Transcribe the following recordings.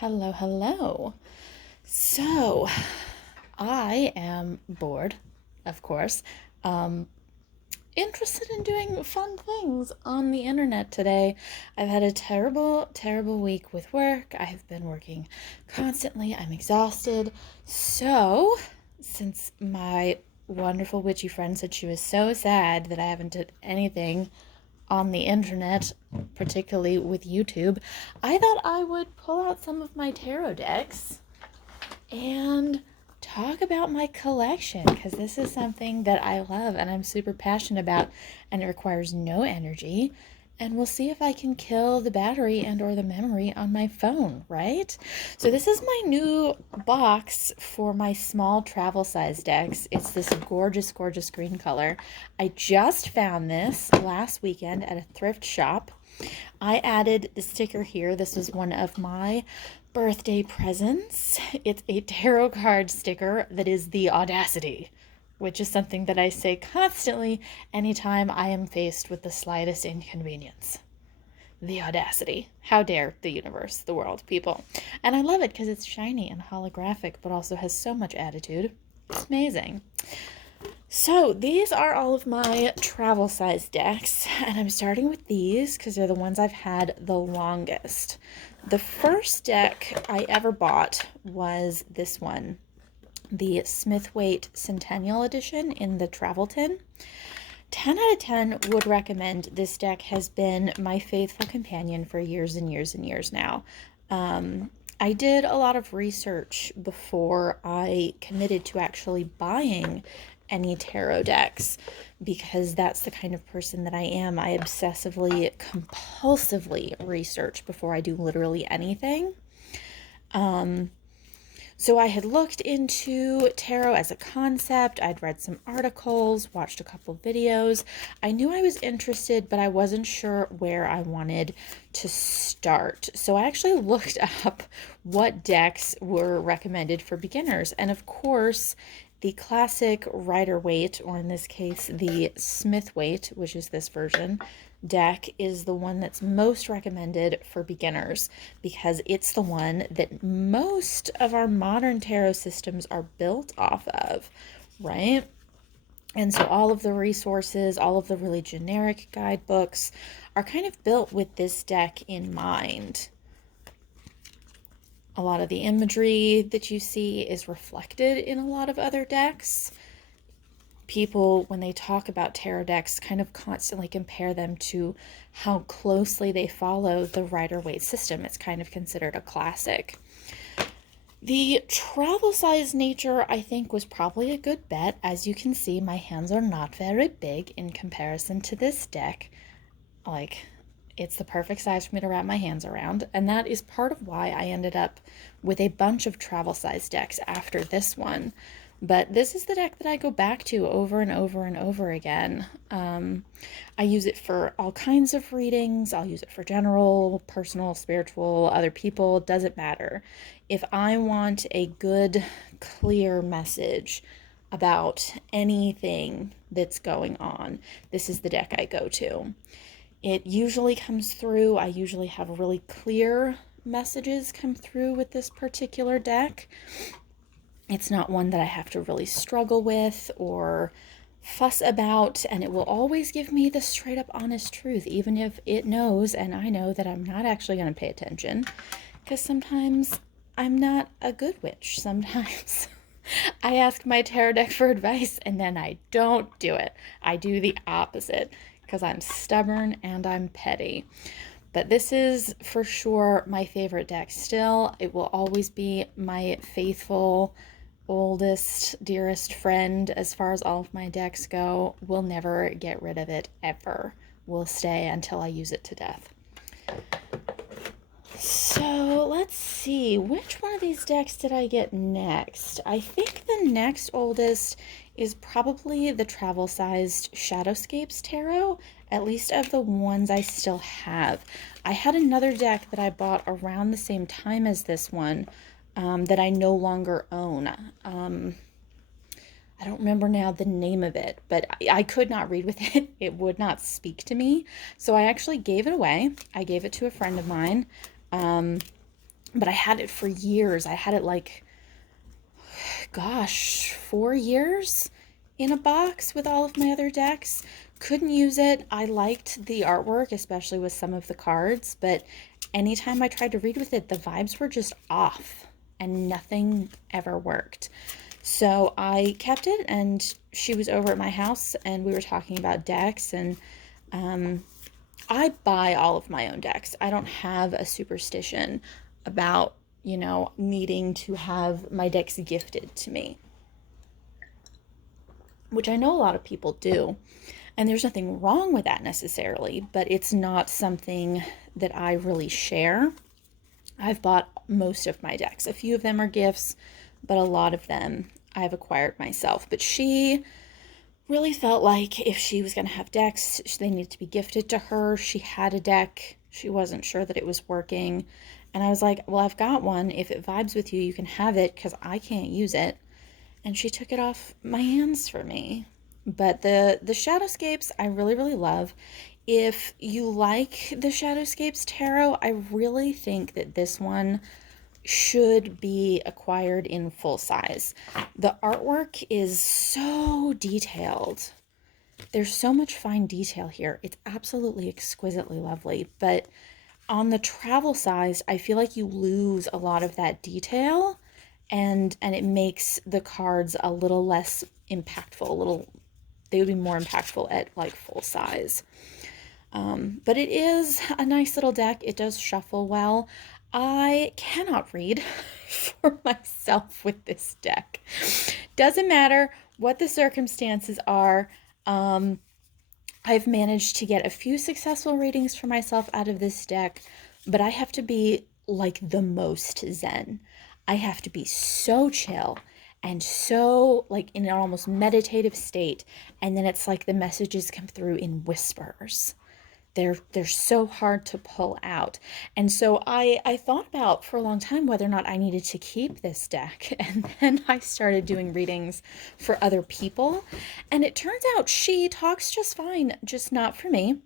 Hello, hello. So, I am bored, of course. Interested in doing fun things on the internet today. I've had a terrible, terrible week with work. I have been working constantly. I'm exhausted. So, since my wonderful witchy friend said she was so sad that I haven't done anything on the internet, particularly with YouTube, I thought I would pull out some of my tarot decks and talk about my collection, because this is something that I love and I'm super passionate about, and it requires no energy, and we'll see if I can kill the battery and or the memory on my phone, right? So this is my new box for my small travel size decks. It's this gorgeous, gorgeous green color. I just found this last weekend at a thrift shop. I added the sticker here. This is one of my birthday presents. It's a tarot card sticker that is the audacity, which is something that I say constantly anytime I am faced with the slightest inconvenience. The audacity. How dare the universe, the world, people. And I love it because it's shiny and holographic, but also has so much attitude. It's amazing. So these are all of my travel size decks, and I'm starting with these because they're the ones I've had the longest. The first deck I ever bought was this one, the Smith-Waite Centennial edition in the travel tin. 10 out of 10 would recommend. This deck has been my faithful companion for years and years and years now. I did a lot of research before I committed to actually buying any tarot decks, because that's the kind of person that I am. I obsessively, compulsively research before I do literally anything. So I had looked into tarot as a concept. I'd read some articles, watched a couple videos. I knew I was interested, but I wasn't sure where I wanted to start. So I actually looked up what decks were recommended for beginners. And of course, the classic Rider Waite, or in this case, the Smith-Waite, which is this version, deck is the one that's most recommended for beginners, because it's the one that most of our modern tarot systems are built off of, right? And so all of the resources, all of the really generic guidebooks are kind of built with this deck in mind. A lot of the imagery that you see is reflected in a lot of other decks. People, when they talk about tarot decks, kind of constantly compare them to how closely they follow the Rider Waite system. It's kind of considered a classic. The travel size nature, I think, was probably a good bet. As you can see, my hands are not very big in comparison to this deck. Like, it's the perfect size for me to wrap my hands around, and that is part of why I ended up with a bunch of travel size decks after this one. But this is the deck that I go back to over and over and over again. I use it for all kinds of readings. I'll use it for general, personal, spiritual, other people. Doesn't matter. If I want a good, clear message about anything that's going on, this is the deck I go to. It usually comes through. I usually have really clear messages come through with this particular deck. It's not one that I have to really struggle with or fuss about, and it will always give me the straight up honest truth, even if it knows and I know that I'm not actually going to pay attention, because sometimes I'm not a good witch. Sometimes I ask my tarot deck for advice and then I don't do it. I do the opposite because I'm stubborn and I'm petty. But this is for sure my favorite deck still. It will always be my faithful, oldest, dearest friend as far as all of my decks go. Will never get rid of it, ever. Will stay until I use it to death. So let's see, which one of these decks did I get next? I think the next oldest is probably the travel-sized Shadowscapes Tarot, at least of the ones I still have. I had another deck that I bought around the same time as this one that I no longer own. I don't remember now the name of it, but I could not read with it. It would not speak to me. So I actually gave it away. I gave it to a friend of mine. but I had it for years. I had it like, gosh, 4 years in a box with all of my other decks. Couldn't use it. I liked the artwork, especially with some of the cards, but anytime I tried to read with it, the vibes were just off and nothing ever worked. So I kept it, and she was over at my house and we were talking about decks, and I buy all of my own decks. I don't have a superstition about, needing to have my decks gifted to me, which I know a lot of people do. And there's nothing wrong with that necessarily, but it's not something that I really share. I've bought most of my decks. A few of them are gifts, but a lot of them I've acquired myself. But she really felt like if she was going to have decks, they needed to be gifted to her. She had a deck. She wasn't sure that it was working. And I was like, well, I've got one. If it vibes with you, you can have it because I can't use it. And she took it off my hands for me. But the Shadowscapes, I really, really love. If you like the Shadowscapes Tarot, I really think that this one should be acquired in full size. The artwork is so detailed. There's so much fine detail here. It's absolutely exquisitely lovely. But on the travel size, I feel like you lose a lot of that detail, and it makes the cards a little less impactful. They would be more impactful at like full size. But it is a nice little deck. It does shuffle well. I cannot read for myself with this deck. Doesn't matter what the circumstances are. I've managed to get a few successful readings for myself out of this deck, but I have to be like the most zen. I have to be so chill and so like in an almost meditative state, and then it's like the messages come through in whispers. They're so hard to pull out. And so I thought about for a long time whether or not I needed to keep this deck. And then I started doing readings for other people. And it turns out she talks just fine, just not for me.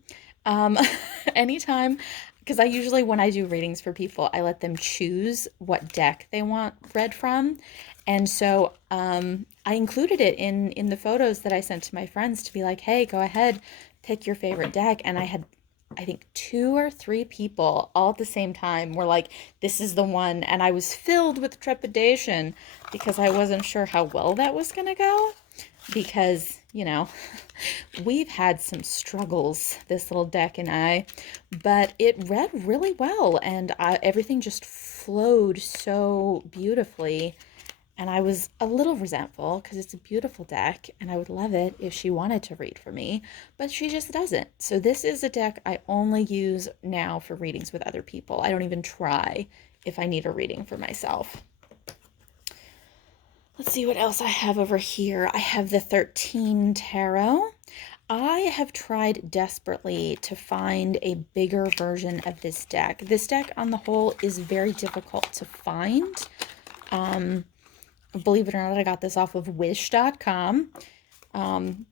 Anytime, because I usually, when I do readings for people, I let them choose what deck they want read from. And so I included it in the photos that I sent to my friends to be like, hey, go ahead, pick your favorite deck. And I had, I think, 2 or 3 people all at the same time were like, this is the one. And I was filled with trepidation because I wasn't sure how well that was going to go, because, we've had some struggles, this little deck and I, but it read really well, and everything just flowed so beautifully. And I was a little resentful because it's a beautiful deck and I would love it if she wanted to read for me, but she just doesn't. So this is a deck I only use now for readings with other people. I don't even try if I need a reading for myself. Let's see what else I have over here. I have the XIII Tarot. I have tried desperately to find a bigger version of this deck. This deck on the whole is very difficult to find. Believe it or not, I got this off of wish.com.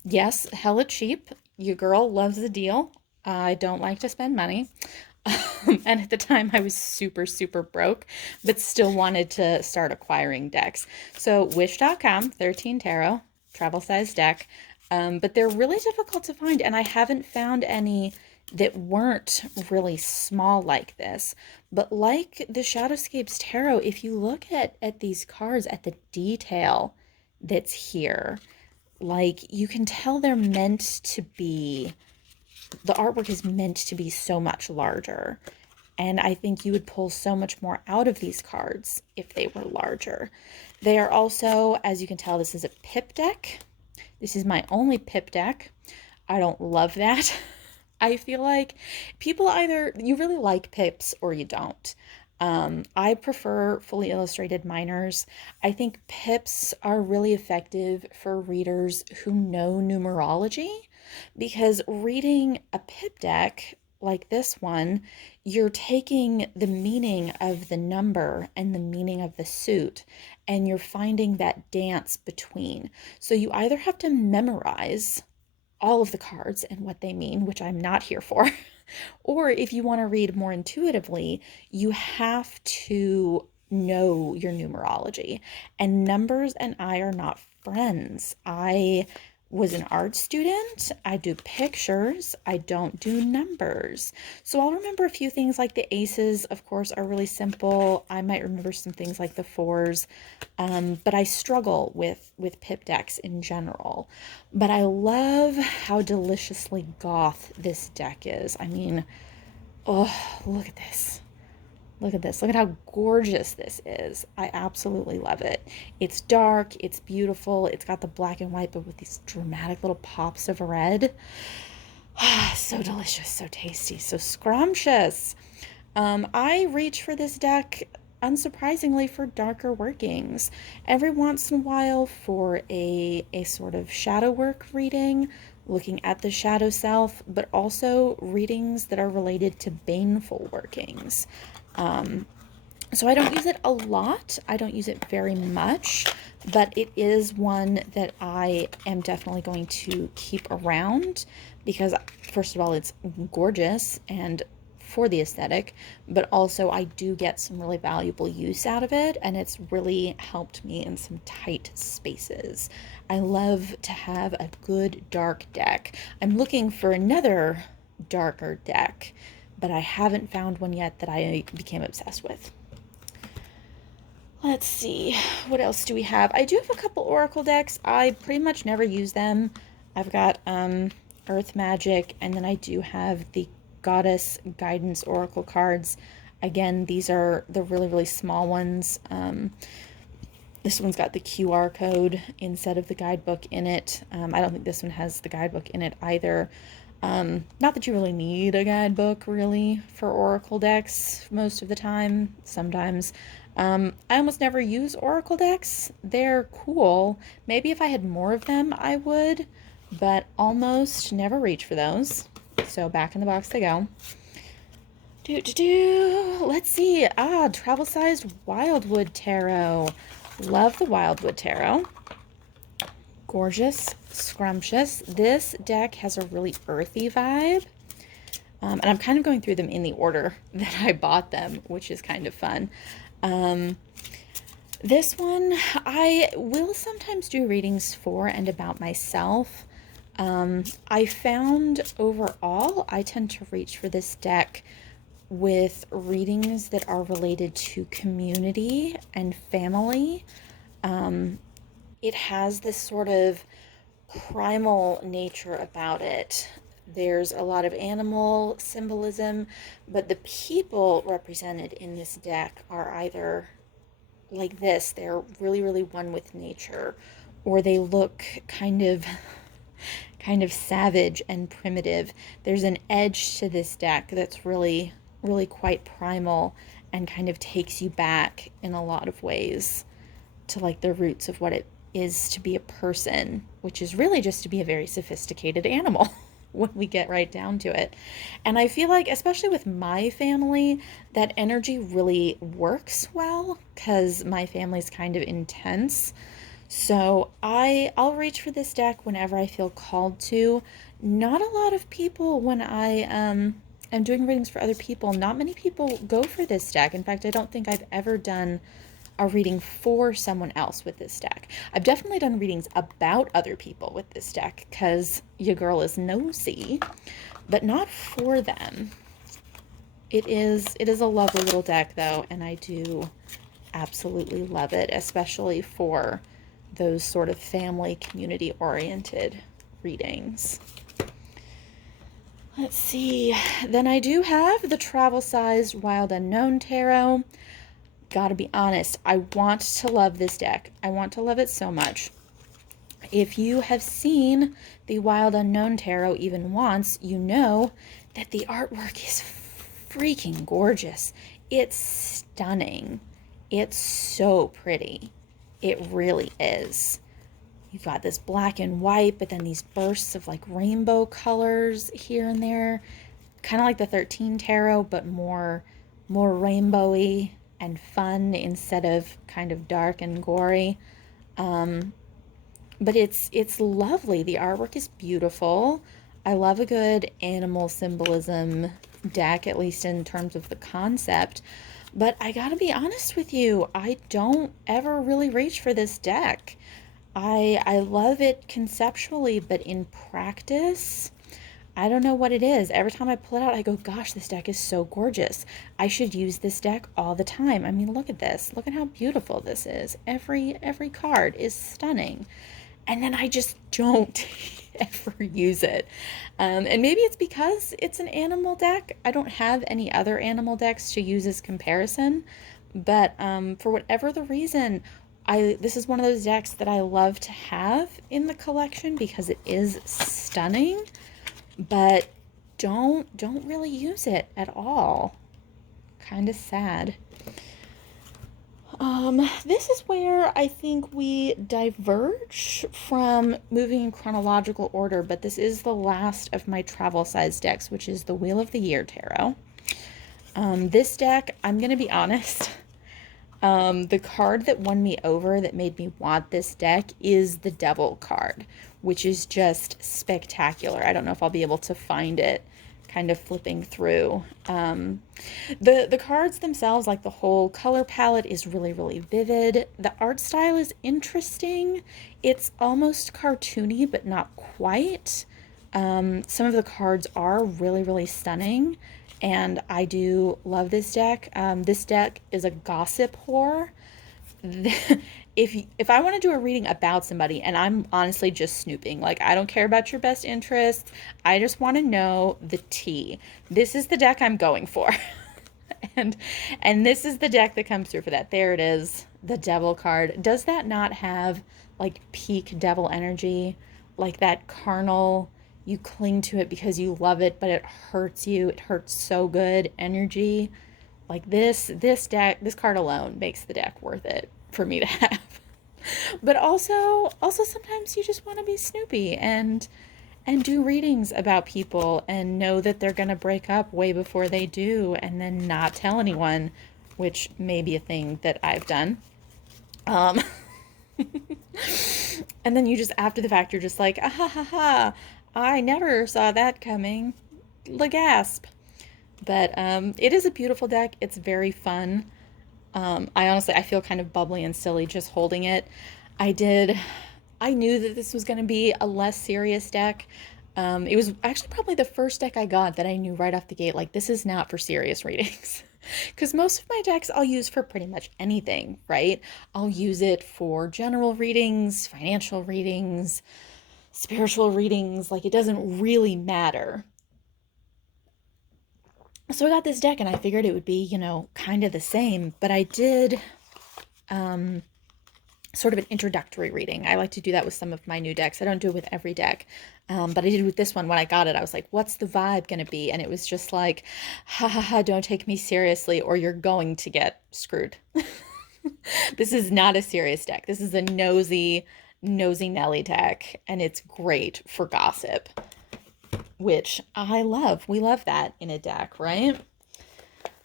Yes, hella cheap. Your girl loves the deal. I don't like to spend money. And at the time I was super, super broke, but still wanted to start acquiring decks. So wish.com, XIII Tarot, travel size deck. But they're really difficult to find, and I haven't found any that weren't really small like this. But like the Shadowscapes Tarot, if you look at these cards, at the detail that's here, like you can tell they're meant to be, the artwork is meant to be so much larger. And I think you would pull so much more out of these cards if they were larger. They are also, as you can tell, this is a pip deck. This is my only pip deck. I don't love that. I feel like people either, you really like pips or you don't. I prefer fully illustrated minors. I think pips are really effective for readers who know numerology, because reading a pip deck like this one, you're taking the meaning of the number and the meaning of the suit, and you're finding that dance between. So you either have to memorize all of the cards and what they mean, which I'm not here for, Or if you want to read more intuitively, you have to know your numerology. And numbers and I are not friends. I was an art student. I do pictures. I don't do numbers. So I'll remember a few things like the aces, of course, are really simple. I might remember some things like the fours, but I struggle with pip decks in general. But I love how deliciously goth this deck is. I mean, oh, look at this. Look at this. Look at how gorgeous this is. I absolutely love it. It's dark. It's beautiful. It's got the black and white, but with these dramatic little pops of red. So delicious, so tasty, so scrumptious. I reach for this deck, unsurprisingly, for darker workings. Every once in a while for a sort of shadow work reading, looking at the shadow self, but also readings that are related to baneful workings. So I don't use it a lot. I don't use it very much, but it is one that I am definitely going to keep around because, first of all, it's gorgeous and for the aesthetic, but also I do get some really valuable use out of it, and it's really helped me in some tight spaces. I love to have a good dark deck. I'm looking for another darker deck, but I haven't found one yet that I became obsessed with. Let's see, what else do we have? I do have a couple oracle decks. I pretty much never use them. I've got Earth Magic, and then I do have the Goddess Guidance Oracle cards. Again, these are the really, really small ones. This one's got the QR code instead of the guidebook in it. I don't think this one has the guidebook in it either. Not that you really need a guidebook, really, for oracle decks most of the time. Sometimes. I almost never use oracle decks. They're cool. Maybe if I had more of them, I would, but almost never reach for those. So back in the box they go. Let's see. Travel-sized Wikdwood Tarot. Love the Wikdwood Tarot. Gorgeous, scrumptious. This deck has a really earthy vibe. And I'm kind of going through them in the order that I bought them, which is kind of fun. This one, I will sometimes do readings for and about myself. I found overall, I tend to reach for this deck with readings that are related to community and family. It has this sort of primal nature about it. There's a lot of animal symbolism, but the people represented in this deck are either like this, they're really, really one with nature, or they look kind of savage and primitive. There's an edge to this deck that's really, really quite primal and kind of takes you back in a lot of ways to like the roots of what it is to be a person, which is really just to be a very sophisticated animal when we get right down to it. And I feel like, especially with my family, that energy really works well because my family's kind of intense. So I'll reach for this deck whenever I feel called to. Not a lot of people, when I am doing readings for other people, not many people go for this deck. In fact, I don't think I've ever done a reading for someone else with this deck. I've definitely done readings about other people with this deck because your girl is nosy, but not for them. It is a lovely little deck though, and I do absolutely love it, especially for those sort of family community oriented readings. Let's see. Then I do have the travel-sized Wild Unknown Tarot. Gotta be honest, I want to love this deck. I want to love it so much. If you have seen the Wild Unknown Tarot even once, you know that the artwork is freaking gorgeous. It's stunning. It's so pretty. It really is. You've got this black and white, but then these bursts of like rainbow colors here and there. Kind of like the 13 Tarot, but more rainbowy and fun instead of kind of dark and gory. But it's lovely. The artwork is beautiful. I love a good animal symbolism deck, at least in terms of the concept. But I gotta be honest with you, I don't ever really reach for this deck. I love it conceptually, but in practice, I don't know what it is. Every time I pull it out, I go, gosh, this deck is so gorgeous. I should use this deck all the time. I mean, look at this. Look at how beautiful this is. Every card is stunning. And then I just don't ever use it. And maybe it's because it's an animal deck. I don't have any other animal decks to use as comparison. But for whatever the reason, this is one of those decks that I love to have in the collection because it is stunning, but don't really use it at all. Kind of sad. This is where I think we diverge from moving in chronological order, but this is the last of my travel size decks, which is the Wheel of the Year Tarot. This deck, I'm going to be honest, the card that won me over, that made me want this deck, is the Devil card, which is just spectacular. I don't know if I'll be able to find it kind of flipping through. The cards themselves, like the whole color palette, is really, really vivid. The art style is interesting. It's almost cartoony, but not quite. Some of the cards are really, really stunning, and I do love this deck. This deck is a gossip whore. If I want to do a reading about somebody, and I'm honestly just snooping, like, I don't care about your best interests, I just want to know the tea. This is the deck I'm going for. and this is the deck that comes through for that. There it is, the Devil card. Does that not have like peak devil energy? Like that carnal, you cling to it because you love it, but it hurts you. It hurts so good energy. Like this card alone makes the deck worth it for me to have. But also sometimes you just want to be snoopy and do readings about people and know that they're going to break up way before they do, and then not tell anyone, which may be a thing that I've done. And then you just, after the fact, you're just like, ah ha ha ha, I never saw that coming. La gasp. But it is a beautiful deck. It's very fun. I feel kind of bubbly and silly just holding it. I knew that this was going to be a less serious deck. It was actually probably the first deck I got that I knew right off the gate, like, this is not for serious readings. Because most of my decks I'll use for pretty much anything, right? I'll use it for general readings, financial readings, spiritual readings. Like, it doesn't really matter. So I got this deck and I figured it would be, kind of the same, but I did sort of an introductory reading. I like to do that with some of my new decks. I don't do it with every deck, but I did with this one. When I got it, I was like, what's the vibe going to be? And it was just like, ha ha ha, don't take me seriously or you're going to get screwed. This is not a serious deck. This is a nosy Nelly deck, and it's great for gossip, which I love. We love that in a deck, right?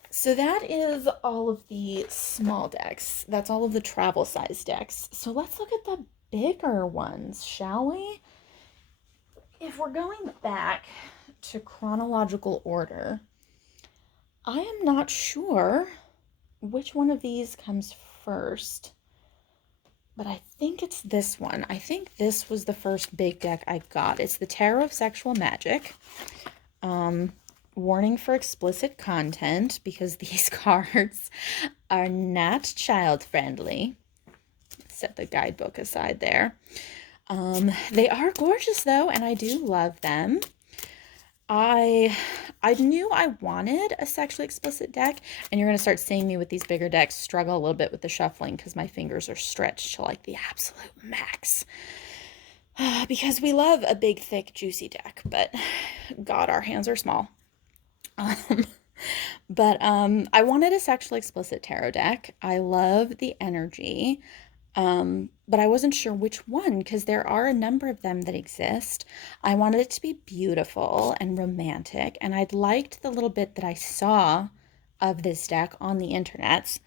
So that is all of the small decks. That's all of the travel size decks. So let's look at the bigger ones, shall we? If we're going back to chronological order, I am not sure which one of these comes first, but I think it's this one. I think this was the first big deck I got. It's the Tarot of Sexual Magic. Warning for explicit content, because these cards are not child friendly. Set the guidebook aside there. They are gorgeous though, and I do love them. I knew I wanted a sexually explicit deck, and you're going to start seeing me with these bigger decks struggle a little bit with the shuffling because my fingers are stretched to like the absolute max. Because we love a big, thick, juicy deck, but God, our hands are small. But I wanted a sexually explicit tarot deck. I love the energy, but I wasn't sure which one because there are a number of them that exist. I wanted it to be beautiful and romantic, and I'd liked the little bit that I saw of this deck on the internets.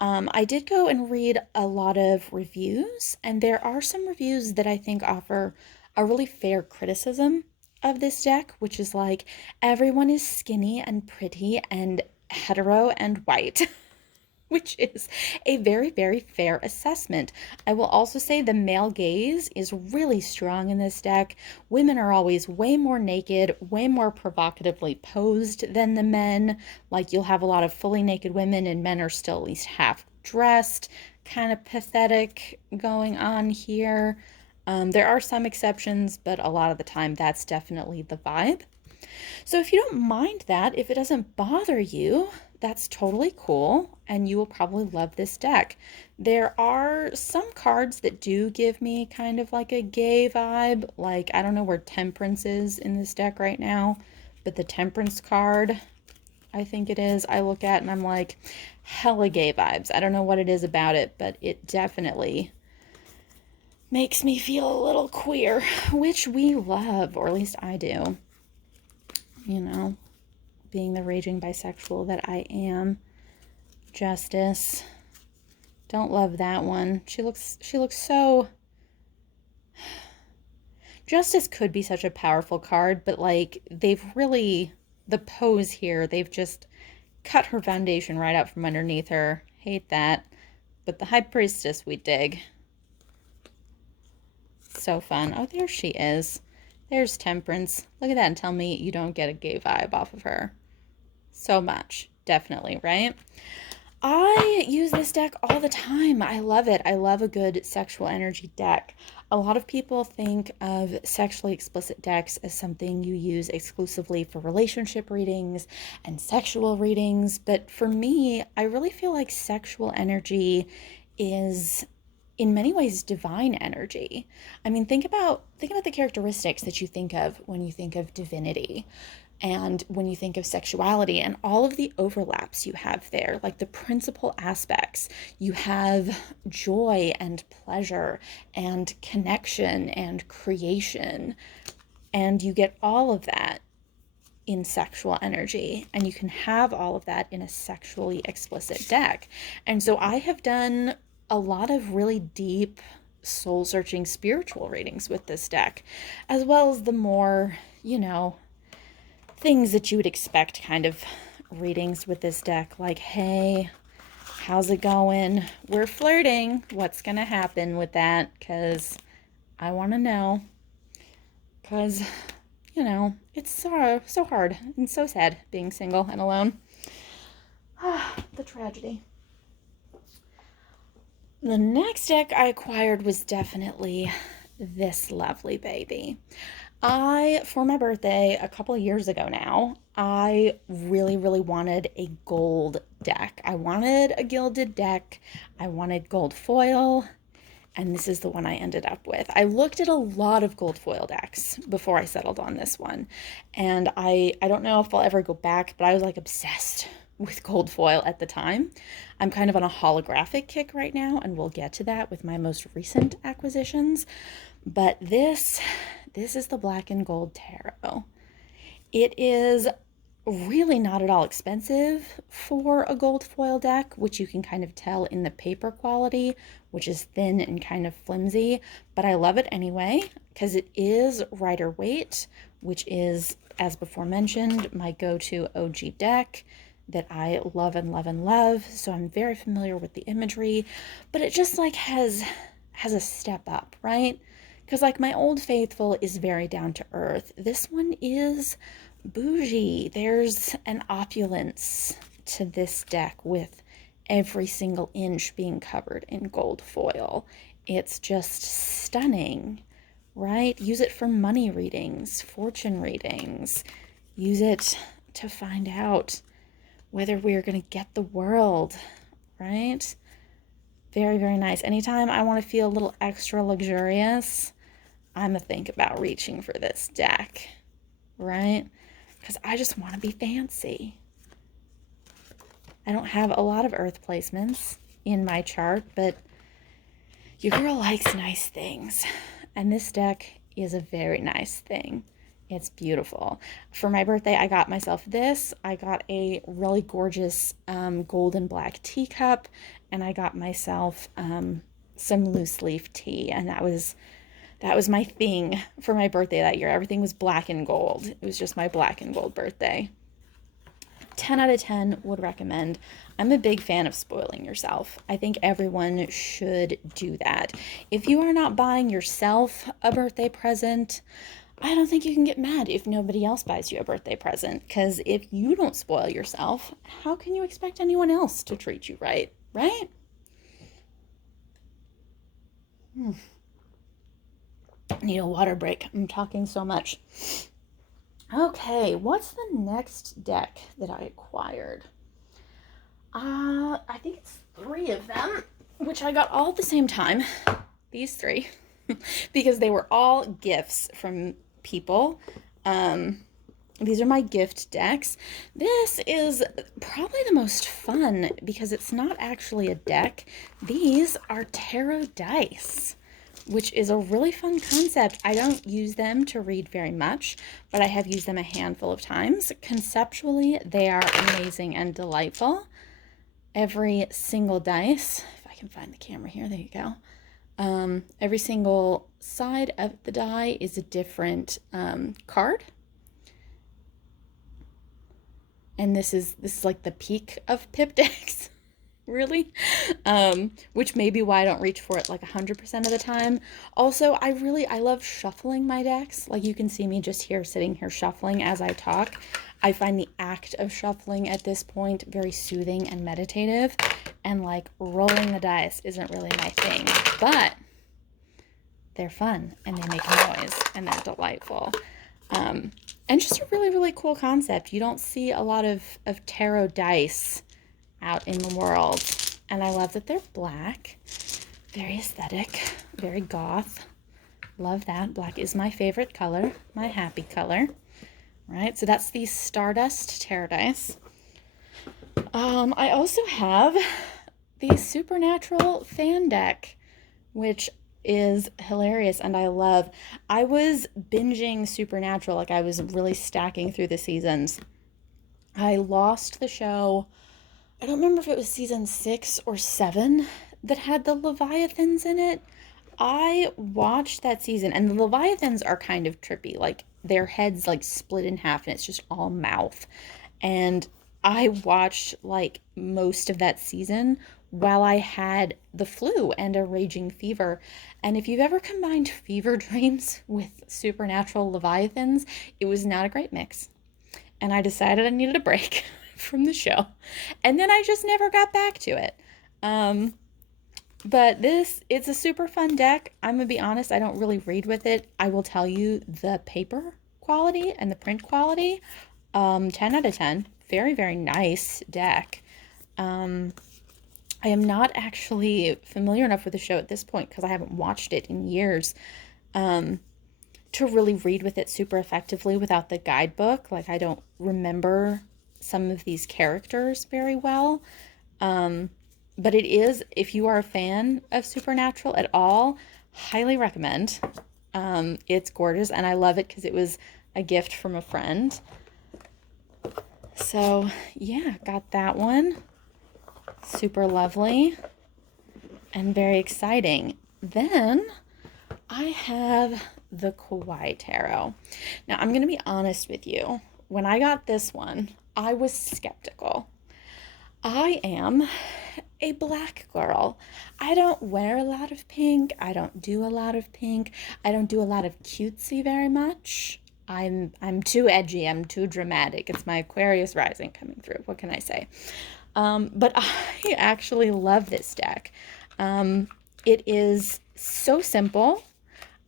I did go and read a lot of reviews, and there are some reviews that I think offer a really fair criticism of this deck, which is like everyone is skinny and pretty and hetero and white. Which is a very, very fair assessment. I will also say the male gaze is really strong in this deck. Women are always way more naked, way more provocatively posed than the men. Like, you'll have a lot of fully naked women, and men are still at least half dressed. Kind of pathetic going on here. There are some exceptions, but a lot of the time that's definitely the vibe. So if you don't mind that, if it doesn't bother you, that's totally cool, and you will probably love this deck. There are some cards that do give me kind of like a gay vibe. Like, I don't know where Temperance is in this deck right now, but the Temperance card, I think it is, I look at and I'm like, hella gay vibes. I don't know what it is about it, but it definitely makes me feel a little queer, which we love, or at least I do. You know, being the raging bisexual that I am. Justice. Don't love that one. She looks so... Justice could be such a powerful card, but like, they've really, the pose here, they've just cut her foundation right out from underneath her. Hate that. But the High Priestess we dig. So fun. Oh, there she is. There's Temperance. Look at that and tell me you don't get a gay vibe off of her. So much. Definitely, right? I use this deck all the time. I love it. I love a good sexual energy deck. A lot of people think of sexually explicit decks as something you use exclusively for relationship readings and sexual readings, but for me, I really feel like sexual energy is in many ways divine energy. I mean, think about the characteristics that you think of when you think of divinity and when you think of sexuality and all of the overlaps you have there, like the principal aspects. You have joy and pleasure and connection and creation, and you get all of that in sexual energy, and you can have all of that in a sexually explicit deck. And so I have done a lot of really deep, soul-searching spiritual readings with this deck, as well as the more, you know, things that you would expect kind of readings with this deck, like, hey, how's it going? We're flirting. What's gonna happen with that? Because I want to know. Because, you know, it's so hard and so sad being single and alone. The tragedy. The next deck I acquired was definitely this lovely baby. For my birthday a couple of years ago now, I really, really wanted a gold deck. I wanted a gilded deck. I wanted gold foil, and this is the one I ended up with. I looked at a lot of gold foil decks before I settled on this one, and I don't know if I'll ever go back, but I was like obsessed with gold foil at the time. I'm kind of on a holographic kick right now, and we'll get to that with my most recent acquisitions. But this is the Black and Gold Tarot. It is really not at all expensive for a gold foil deck, which you can kind of tell in the paper quality, which is thin and kind of flimsy, but I love it anyway because it is Rider Waite, which is, as before mentioned, my go-to OG deck that I love and love and love. So I'm very familiar with the imagery, but it just like has a step up, right? Because like my Old Faithful is very down to earth. This one is bougie. There's an opulence to this deck with every single inch being covered in gold foil. It's just stunning, right? Use it for money readings, fortune readings. Use it to find out whether we're going to get the world, right? Very, very nice. Anytime I want to feel a little extra luxurious, I'm a think about reaching for this deck, right? Because I just want to be fancy. I don't have a lot of earth placements in my chart, but your girl likes nice things. And this deck is a very nice thing. It's beautiful. For my birthday, I got myself this. I got a really gorgeous gold and black teacup, and I got myself some loose leaf tea, and that was That was my thing for my birthday that year. Everything was black and gold. It was just my black and gold birthday. 10 out of 10 would recommend. I'm a big fan of spoiling yourself. I think everyone should do that. If you are not buying yourself a birthday present, I don't think you can get mad if nobody else buys you a birthday present. Because if you don't spoil yourself, how can you expect anyone else to treat you right? Right? I need a water break. I'm talking so much. Okay, what's the next deck that I acquired? I think it's 3 of them, which I got all at the same time. These 3, because they were all gifts from people. These are my gift decks. This is probably the most fun because it's not actually a deck. These are tarot dice, which is a really fun concept. I don't use them to read very much, but I have used them a handful of times. Conceptually, they are amazing and delightful. Every single dice, if I can find the camera here, there you go. Every single side of the die is a different card. And this is like the peak of pip decks. Really, which may be why I don't reach for it like 100% of the time. Also, I love shuffling my decks. Like, you can see me just here sitting here shuffling as I talk. I find the act of shuffling at this point very soothing and meditative, and like rolling the dice isn't really my thing, but they're fun and they make noise and they're delightful. And just a really, really cool concept. You don't see a lot of tarot dice out in the world, and I love that they're black. Very aesthetic, very goth. Love that. Black is my favorite color, my happy color. Right, so that's the Stardust tarot dice. I also have the Supernatural fan deck, which is hilarious and I love. I was binging Supernatural, like I was really stacking through the seasons. I lost the show. I don't remember if it was season 6 or 7 that had the Leviathans in it. I watched that season, and the Leviathans are kind of trippy. Like, their heads like split in half and it's just all mouth. And I watched like most of that season while I had the flu and a raging fever. And if you've ever combined fever dreams with supernatural Leviathans, it was not a great mix. And I decided I needed a break from the show. And then I just never got back to it. But it's a super fun deck. I'm going to be honest, I don't really read with it. I will tell you the paper quality and the print quality, 10 out of 10. Very, very nice deck. I am not actually familiar enough with the show at this point because I haven't watched it in years to really read with it super effectively without the guidebook. Like, I don't remember some of these characters very well. But it is, if you are a fan of Supernatural at all, highly recommend. It's gorgeous, and I love it because it was a gift from a friend. So, yeah, got that one. Super lovely and very exciting. Then I have the Kawaii Tarot. Now, I'm going to be honest with you. When I got this one, I was skeptical. I am a black girl. I don't wear a lot of pink. I don't do a lot of pink. I don't do a lot of cutesy very much. I'm too edgy. I'm too dramatic. It's my Aquarius rising coming through. What can I say? But I actually love this deck. It is so simple.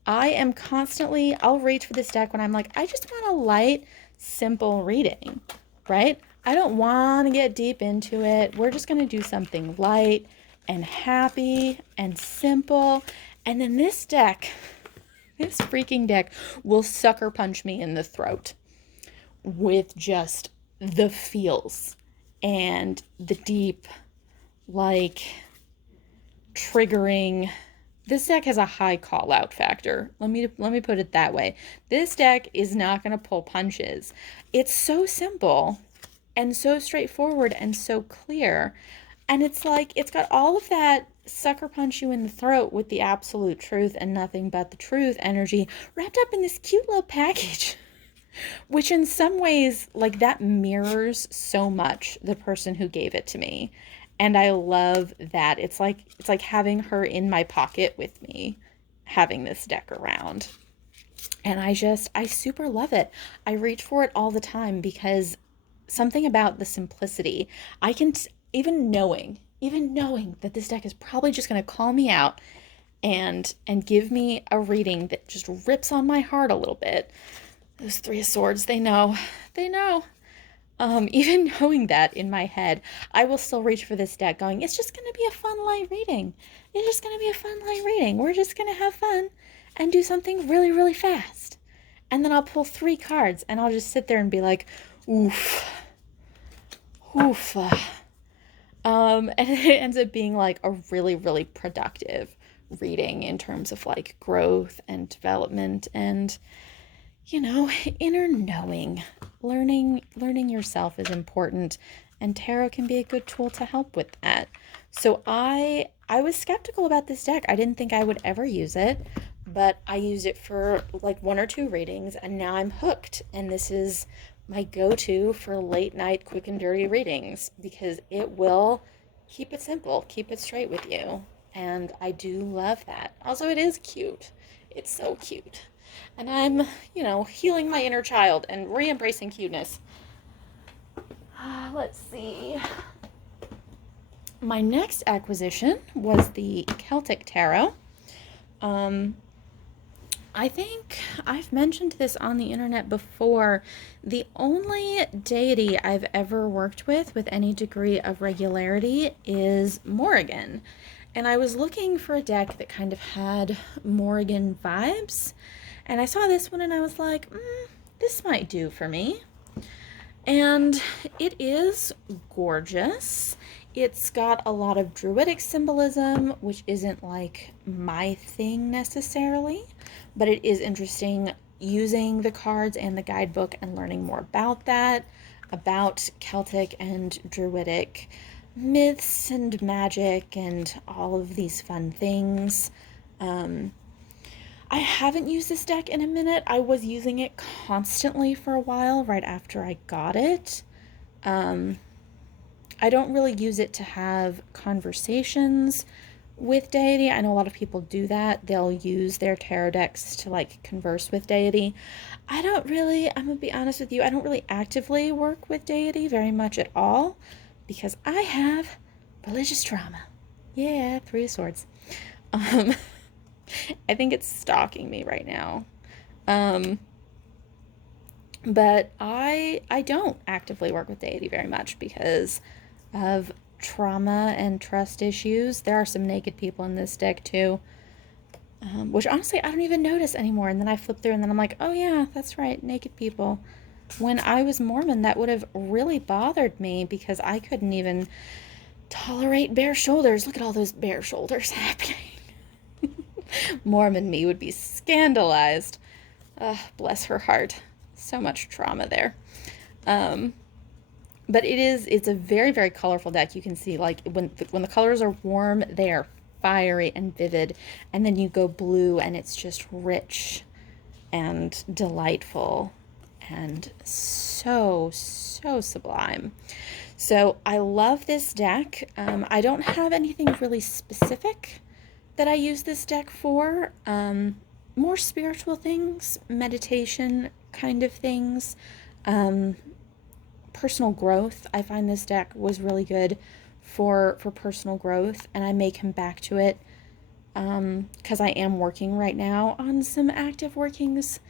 I'll reach for this deck when I'm like, I just want a light, simple reading, right? I don't want to get deep into it. We're just going to do something light and happy and simple. And then this freaking deck will sucker punch me in the throat with just the feels and the deep, like, triggering. This deck has a high call out factor. Let me put it that way. This deck is not going to pull punches. It's so simple and so straightforward and so clear. And it's like, it's got all of that sucker punch you in the throat with the absolute truth and nothing but the truth energy wrapped up in this cute little package. Which in some ways, like, that mirrors so much the person who gave it to me. And I love that. It's like having her in my pocket with me, having this deck around. And I super love it. I reach for it all the time because something about the simplicity, I can, even knowing that this deck is probably just going to call me out and give me a reading that just rips on my heart a little bit. Those Three of Swords, they know. They know. Even knowing that in my head, I will still reach for this deck going, it's just going to be a fun, light reading. It's just going to be a fun, light reading. We're just going to have fun and do something really, really fast. And then I'll pull 3 cards and I'll just sit there and be like, oof. Oof. And it ends up being like a really, really productive reading in terms of like growth and development and, you know, inner knowing. Learning yourself is important, and tarot can be a good tool to help with that. So I was skeptical about this deck. I didn't think I would ever use it, but I used it for like 1 or 2 readings, and now I'm hooked. And this is my go-to for late night quick and dirty readings because it will keep it simple, keep it straight with you. And I do love that. Also, it is cute. It's so cute. And I'm, you know, healing my inner child and re-embracing cuteness. Let's see. My next acquisition was the Celtic Tarot. I think I've mentioned this on the internet before. The only deity I've ever worked with any degree of regularity is Morrigan. And I was looking for a deck that kind of had Morrigan vibes. And I saw this one and I was like, this might do for me. And it is gorgeous. It's got a lot of druidic symbolism, which isn't like my thing necessarily, but it is interesting using the cards and the guidebook and learning more about that, about Celtic and druidic myths and magic and all of these fun things. I haven't used this deck in a minute. I was using it constantly for a while right after I got it. I don't really use it to have conversations with deity. I know a lot of people do that. They'll use their tarot decks to like converse with deity. I'm gonna be honest with you, I don't really actively work with deity very much at all because I have religious trauma. Yeah, 3 of Swords. I think it's stalking me right now. But I don't actively work with deity very much because of trauma and trust issues. There are some naked people in this deck too, which honestly I don't even notice anymore. And then I flip through and then I'm like, oh yeah, that's right, naked people. When I was Mormon, that would have really bothered me because I couldn't even tolerate bare shoulders. Look at all those bare shoulders happening. Mormon me would be scandalized. Bless her heart. So much trauma there. But it's a very, very colorful deck. You can see like when the colors are warm, they are fiery and vivid. And then you go blue and it's just rich and delightful and so, so sublime. So I love this deck. I don't have anything really specific that I use this deck for. More spiritual things, meditation kind of things, personal growth. I find this deck was really good for personal growth, and I may come back to it because I am working right now on some active workings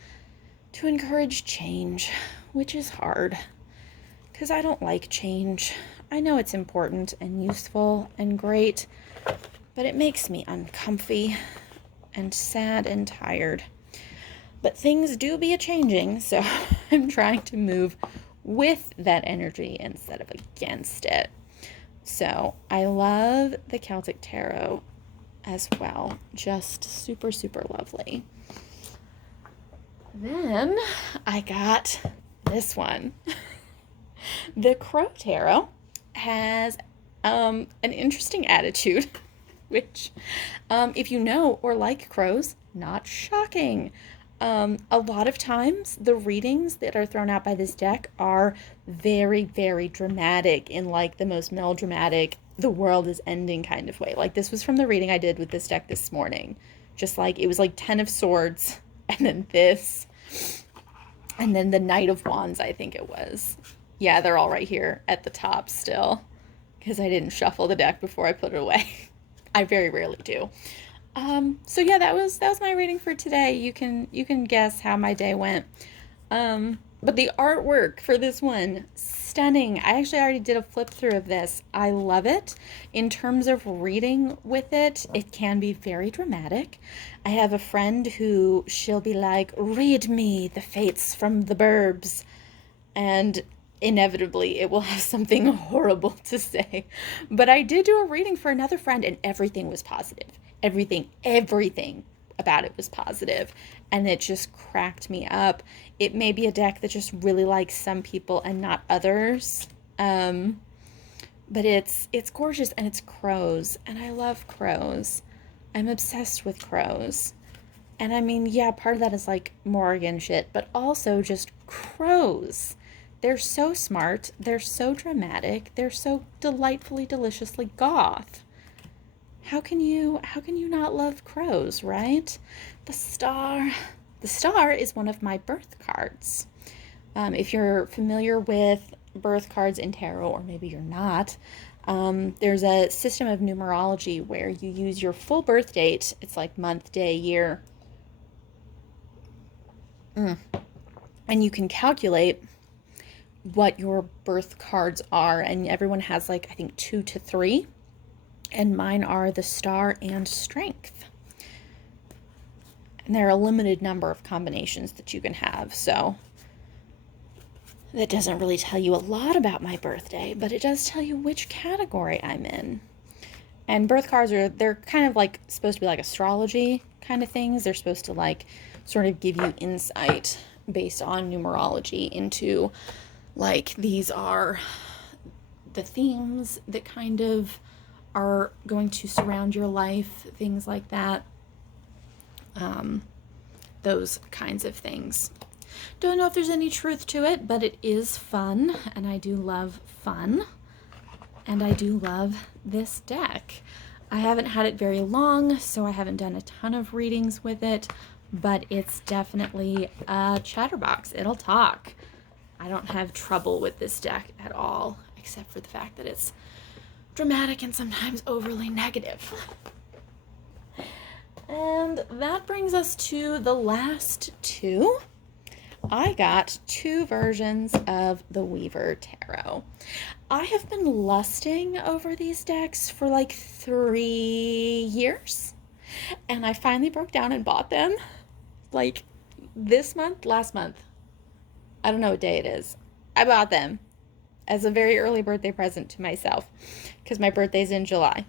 to encourage change, which is hard because I don't like change. I know it's important and useful and great, but it makes me uncomfy and sad and tired. But things do be a-changing, so I'm trying to move with that energy instead of against it. So I love the Celtic Tarot as well. Just super, super lovely. Then I got this one. The Crow Tarot has An interesting attitude, which, if you know or like crows, not shocking. A lot of times the readings that are thrown out by this deck are very, very dramatic in like the most melodramatic, the world is ending kind of way. Like this was from the reading I did with this deck this morning. Just like, it was like 10 of Swords, and then this, and then the Knight of Wands, I think it was. Yeah, they're all right here at the top still, because I didn't shuffle the deck before I put it away. I very rarely do. So yeah, that was my reading for today. You can guess how my day went. But the artwork for this one, stunning. I actually already did a flip through of this. I love it. In terms of reading with it, it can be very dramatic. I have a friend who she'll be like, read me the fates from the burbs, and inevitably it will have something horrible to say. But I did do a reading for another friend and everything was positive. Everything about it was positive, and it just cracked me up. It may be a deck that just really likes some people and not others. But it's gorgeous, and it's crows, and I love crows. I'm obsessed with crows. And I mean, yeah, part of that is like Morgan shit, but also just crows. They're so smart, they're so dramatic, they're so delightfully, deliciously goth. How can you not love crows, right? The star is one of my birth cards. If you're familiar with birth cards in tarot, or maybe you're not, there's a system of numerology where you use your full birth date. It's like month, day, year. And you can calculate what your birth cards are, and everyone has like, I think 2 to 3. And mine are the star and strength. And there are a limited number of combinations that you can have, so that doesn't really tell you a lot about my birthday, but it does tell you which category I'm in. And birth cards they're kind of like supposed to be like astrology kind of things. They're supposed to like sort of give you insight based on numerology into like, these are the themes that kind of are going to surround your life, things like that. Those kinds of things. Don't know if there's any truth to it, but it is fun, and I do love fun, and I do love this deck. I haven't had it very long, so I haven't done a ton of readings with it, but it's definitely a chatterbox. It'll talk. I don't have trouble with this deck at all, except for the fact that it's dramatic and sometimes overly negative. And that brings us to the last two. I got 2 versions of the Weaver Tarot. I have been lusting over these decks for like 3 years, and I finally broke down and bought them like last month. I don't know what day it is. I bought them as a very early birthday present to myself because my birthday's in July.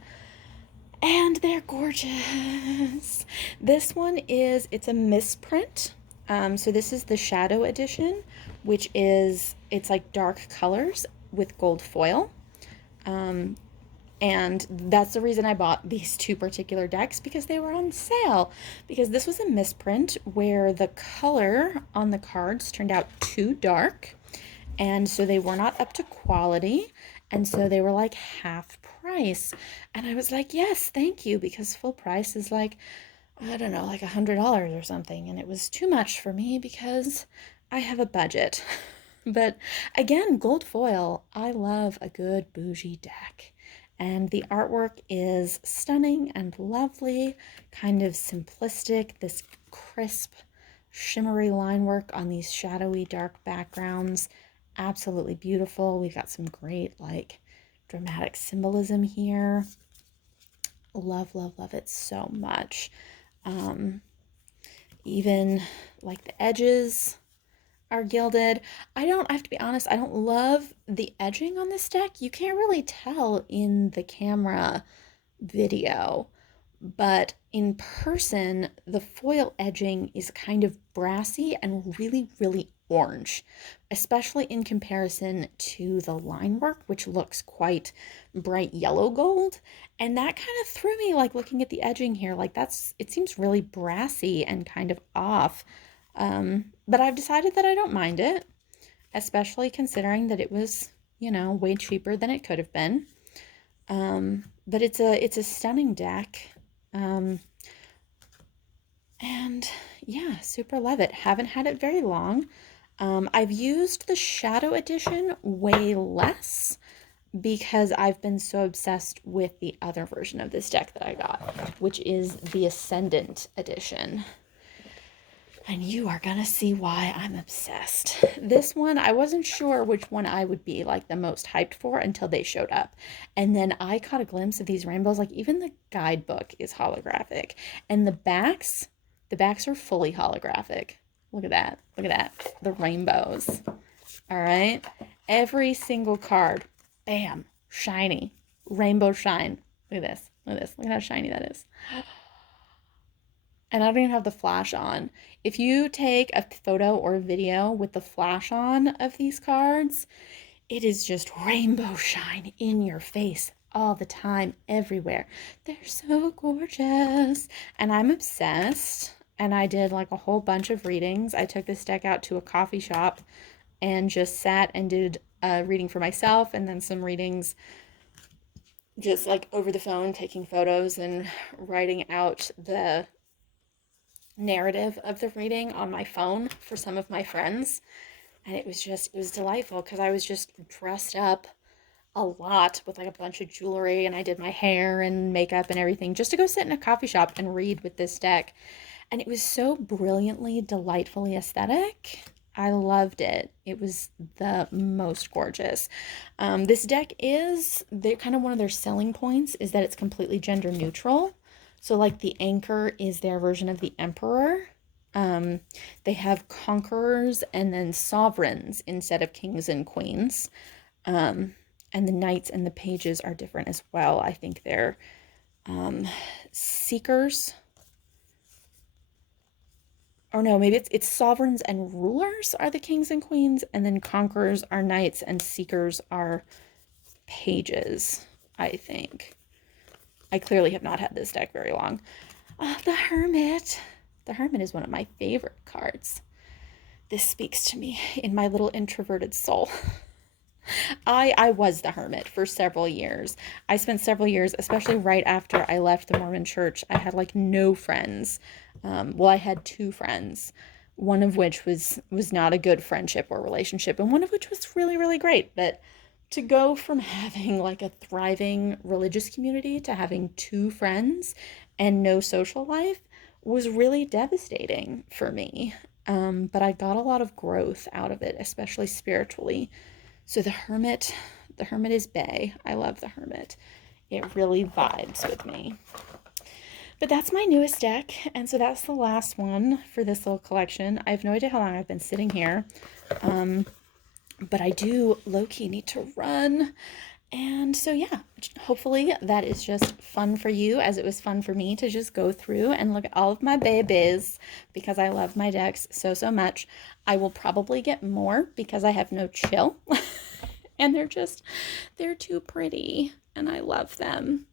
And they're gorgeous. This one it's a misprint. So this is the Shadow edition, which is, it's like dark colors with gold foil. And that's the reason I bought these 2 particular decks, because they were on sale. Because this was a misprint where the color on the cards turned out too dark, and so they were not up to quality, and so they were like half price. And I was like, yes, thank you, because full price is like, I don't know, like $100 or something, and it was too much for me because I have a budget. But again, gold foil, I love a good bougie deck. And the artwork is stunning and lovely, kind of simplistic, this crisp, shimmery line work on these shadowy, dark backgrounds. Absolutely beautiful. We've got some great, like, dramatic symbolism here. Love, love, love it so much. Even, like, the edges are gilded. I have to be honest, I don't love the edging on this deck. You can't really tell in the camera video, but in person, the foil edging is kind of brassy and really, really orange, especially in comparison to the line work, which looks quite bright yellow gold. And that kind of threw me, like looking at the edging here, like it seems really brassy and kind of off. But I've decided that I don't mind it, especially considering that it was, you know, way cheaper than it could have been. But it's a stunning deck. And yeah, super love it. Haven't had it very long. I've used the Shadow Edition way less because I've been so obsessed with the other version of this deck that I got, which is the Ascendant Edition. And you are gonna see why I'm obsessed. This one, I wasn't sure which one I would be like the most hyped for until they showed up. And then I caught a glimpse of these rainbows. Like even the guidebook is holographic. And the backs are fully holographic. Look at that. Look at that. The rainbows. All right. Every single card. Bam. Shiny. Rainbow shine. Look at this. Look at this. Look at how shiny that is. And I don't even have the flash on. If you take a photo or a video with the flash on of these cards, it is just rainbow shine in your face all the time, everywhere. They're so gorgeous. And I'm obsessed. And I did like a whole bunch of readings. I took this deck out to a coffee shop and just sat and did a reading for myself and then some readings just like over the phone, taking photos and writing out the narrative of the reading on my phone for some of my friends. And it was delightful because I was just dressed up a lot with like a bunch of jewelry, and I did my hair and makeup and everything just to go sit in a coffee shop and read with this deck. And it was so brilliantly, delightfully aesthetic. I loved it. It was the most gorgeous. This deck is, they're kind of one of their selling points is that it's completely gender neutral. So like the anchor is their version of the emperor. They have conquerors and then sovereigns instead of kings and queens. And the knights and the pages are different as well. I think they're seekers. Or no, maybe it's sovereigns and rulers are the kings and queens, and then conquerors are knights and seekers are pages, I think. I clearly have not had this deck very long. The Hermit. The Hermit is one of my favorite cards. This speaks to me in my little introverted soul. I was the hermit for several years. I spent several years, especially right after I left the Mormon church, I had like no friends. Well, I had two friends, one of which was not a good friendship or relationship, and one of which was really, really great. But to go from having like a thriving religious community to having two friends and no social life was really devastating for me. But I got a lot of growth out of it, especially spiritually. So the Hermit is bae. I love the Hermit. It really vibes with me. But that's my newest deck, and so that's the last one for this little collection. I have no idea how long I've been sitting here, but I do low-key need to run. And so yeah, hopefully that is just fun for you as it was fun for me to just go through and look at all of my babies because I love my decks so, so much. I will probably get more because I have no chill and they're too pretty and I love them.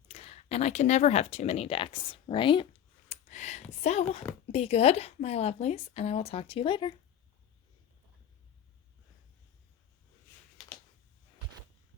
And I can never have too many decks, right? So be good, my lovelies, and I will talk to you later.